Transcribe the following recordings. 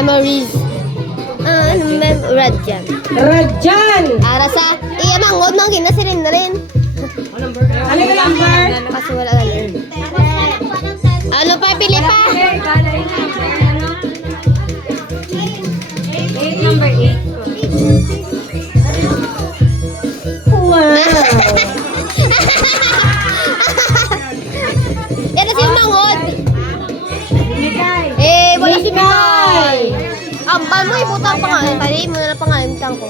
Memories. Radyan. Radyan. Arasa. Mangod nang ginasirin na rin. Ano yung number? Kasi wala na rin. Ano pa, pili pa? Number 8. Wow. Yan na siya mangod. Wala si Mikay. Ambal mo, ibutang pangalan. Pwede mo na pangalan ko.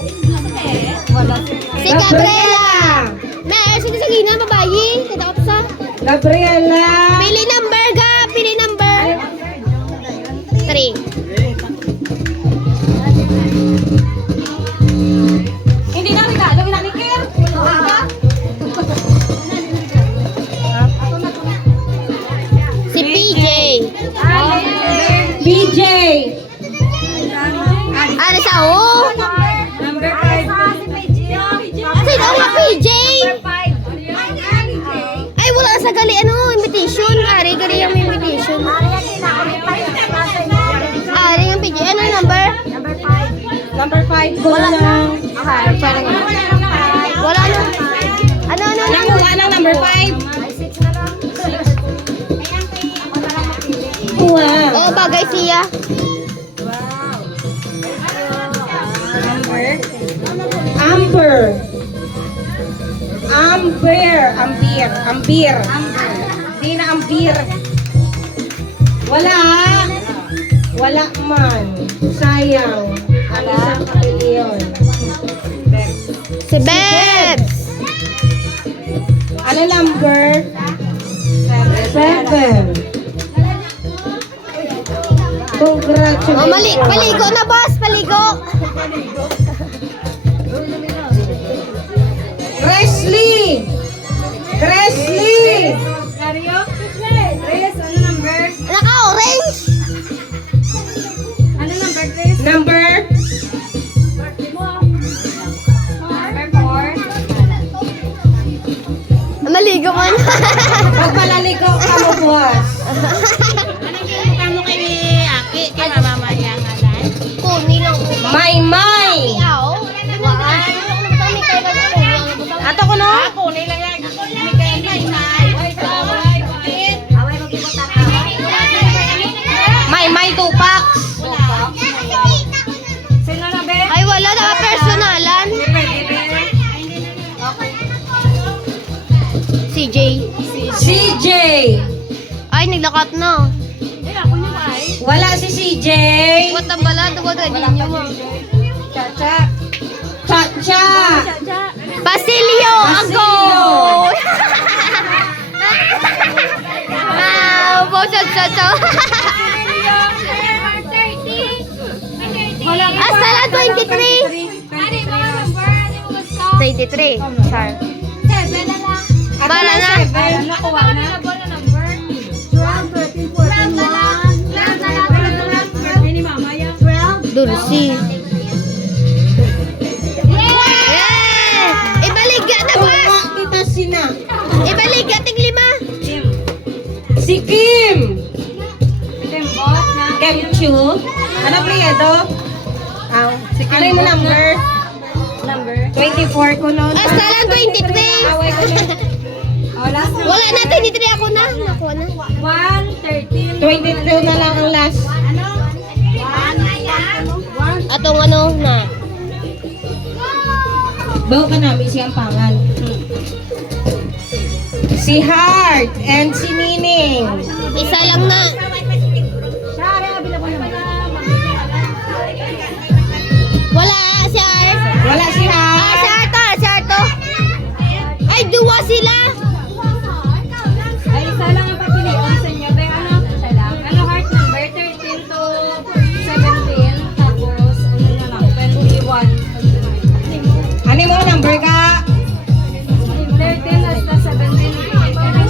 Si Gabriela. Sino sa gina, mabayi? Kita ko sa. Gabriela. Pili number, ga. Pili number. 3. Hindi na regalo, inanikir. Si PJ. PJ. Ano sa o? Number 5. Sino nga PJ? Ay, wala sa gali, invitation. Gali yung invitation. Ang PJ. Ano yung number? Number 5 ko lang. Wala na. Ano? Nakuha ng number 5. Wow. Oo, bagay siya. Amber. Ambir. Di na ambir. Wala man. Sayang. Ang isang kapili yun. Si Bebs. Ano number? 7. Congratulations. Oh, paligo na, boss. Paligo. Presley! Chris, ano number? Naka-orange. Ano number, Chris? Number? Number 4. Maligo mo na. Pag malaligo ka mo, boss. Ano kay Aki? Kay mamamaya nga lang. Kuni lang. May! Ayaw. Ato ko no? Ako, nilalag. Mikay, May 2 packs. Sino na, be? Ay, wala. Naka-personalan. CJ. CJ. Ay, naglakat na. Wala si CJ. What ang balado ko ganyan nyo mo. Chacha. Basilio ako! Bosot sa to. Hasta lang 23. 23. Char. Bala na. Nakuha na. Dulce. Yeah! Ibalik ka na, boss! Tuwa kita sina. Ibalik ka, tig 5. Si Kim. Timbot na. Kim Chu. Ano priedo? Si Kim. Ano yung number? Number? 24 ko noon. Hasta lang 23. Away ko na. Wala na, 23 ako na. Nakuha na. 1, 13. 22 na lang ang last. Atong ano na. Bawa ka namin siyang pangal. Si Heart and si Nining. Isa lang na. Wala, si Art. Wala si Si Heart. Arto, si Arto. Ay, duwa sila. Ay, isa lang ang papilian sa inyo. Be, ano? Isa lang. Ano heart number? 13 to 17. Tapos, ano na lang? 21. Ano mo number ka? 13 hasta 17. Number na lang.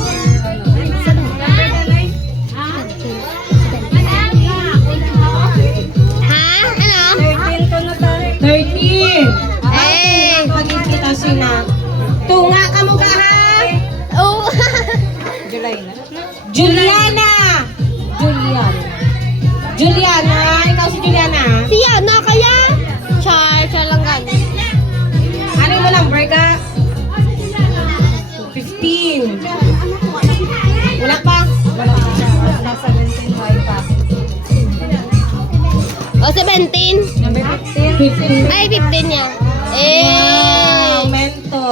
O, 17. Number 15. Ay, 15 niya. Wow, mento.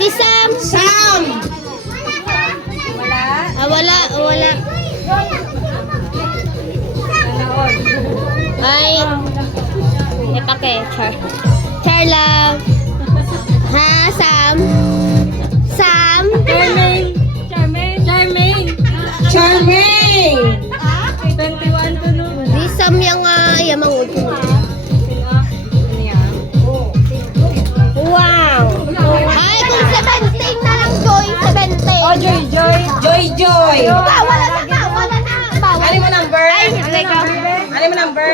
Si Sam. Sam! Wala. Ah, wala. Nanood. Ay. Ipake. Char lang. Ha, Sam? Sam? Charmaine. Charming! 21 to no. Di Sam yung yamangod ko. Wow! Ay, kung 17 na lang, Joy. 17. Oh, Joy. Joy! Wala na. Bawal. Ano mo number? Ay, teka. Ano mo number?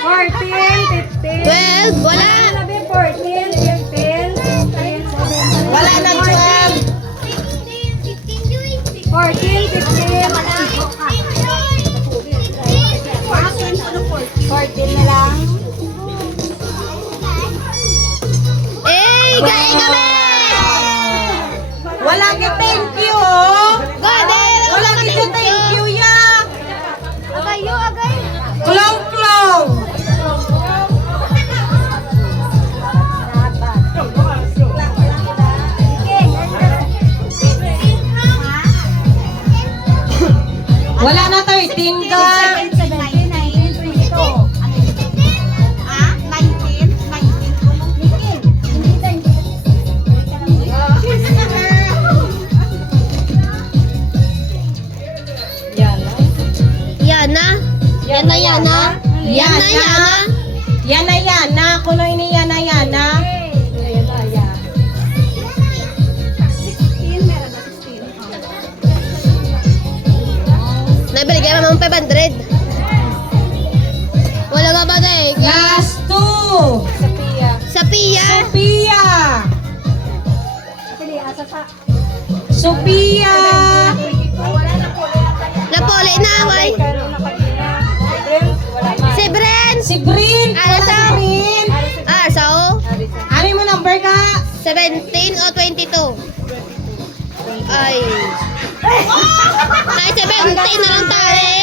14, 15. 12. Wala. 14, 15, 16, Wala na 12. 14, 15. 14 na lang. Kain kami! Wala ka thank you, oh! Gode! Wala ka thank you, ya! Agay. Klong-klong! Wala na 13 ka! Yana. Yana. Kuno ini Yana. Nabigay mo 500. Wala nga ba dahil? Last 2! Sophia. Sophia! Napoli na, why? Si Bren. Si Brin! Ano Wala sa? si Brin! So? Ano mo number ka? 17 o 22? Ay. Ay, 17 na lang tayo.